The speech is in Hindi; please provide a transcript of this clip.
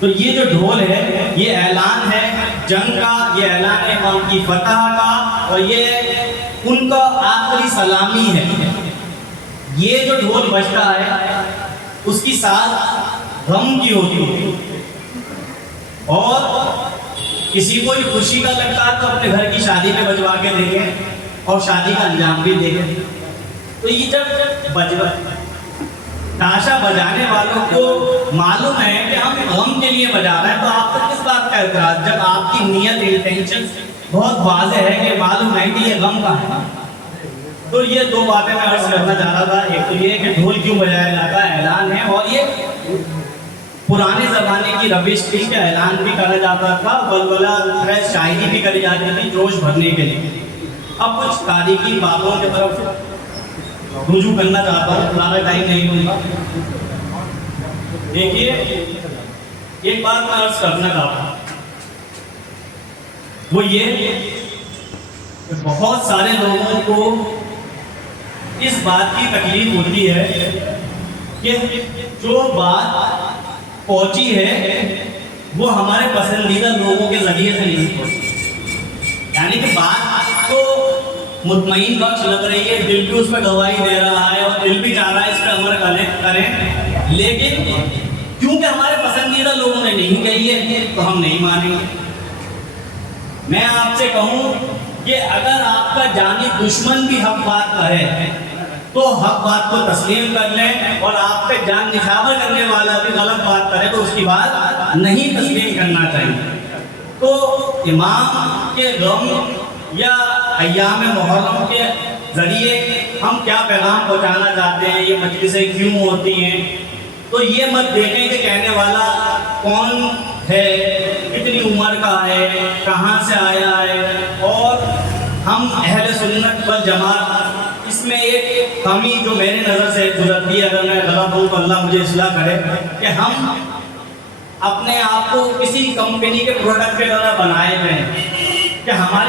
तो ये जो ढोल है ये ऐलान है जंग का, ये ऐलान है कौम की फतह का, और ये उनका आखिरी सलामी है। ये जो ढोल बजता है उसकी साथ गम की होती है, और किसी को खुशी का लगता है तो अपने घर की शादी में बजवा के देंगे और शादी का अंजाम भी देंगे। तो ये जब बजवा ताशा बजाने वालों को मालूम है कि हम गम के लिए बजा रहे हैं, तो आपको किस बात का एतराज, जब आपकी नीयत इंटेंशन बहुत वाज़ेह है कि मालूम है कि ये गम का है। तो ये दो बातें मैं अर्ज करना चाह रहा था। एक तो ये कि ढोल क्यों बजाया जाता है, ऐलान है, और ये पुराने ज़माने की रविश थी कि ऐलान भी करा जाता था, बलबला शायरी भी करी जाती थी जोश भरने के लिए। अब कुछ तारीखी बातों की तरफ रुजू करना चाहता हूँ, ज़्यादा टाइम नहीं लूँगा। देखिए, एक बात मैं अर्ज करना चाहता हूँ, वो ये कि बहुत सारे लोगों को इस बात की तकलीफ होती है कि जो बात पहुंची है वो हमारे पसंदीदा लोगों के जरिए से नहीं पहुंची। यानी कि बात तो मुतमईन बख्श लग रही है, दिल भी उस पर गवाही दे रहा है और दिल भी चाह रहा है इस पर अमल करें, लेकिन क्योंकि हमारे पसंदीदा लोगों ने नहीं कही है तो हम नहीं मानेंगे। मैं आपसे कहूं कि अगर आपका जानी दुश्मन भी हक बात कहे तो हक बात को तस्लीम कर लें, और आप पे जान निशावर करने वाला भी गलत बात करे तो उसकी बात नहीं तस्लीम करना चाहिए। तो इमाम के गम या अय्याम मुहर्रम के ज़रिए हम क्या पैगाम पहुँचाना चाहते हैं, ये मजलिसें क्यों होती हैं, तो ये मत देखें कि कहने वाला कौन है, कितनी उम्र का है, कहाँ से आया है, और हम अहले सुन्नत वल जमात, इसमें एक कमी जो मेरी नज़र से गुजरती है, अगर मैं गलत हूँ तो अल्लाह मुझे इस्लाह करे, कि हम अपने आप को किसी कंपनी के प्रोडक्ट के द्वारा बनाए हुए हैं कि हमारे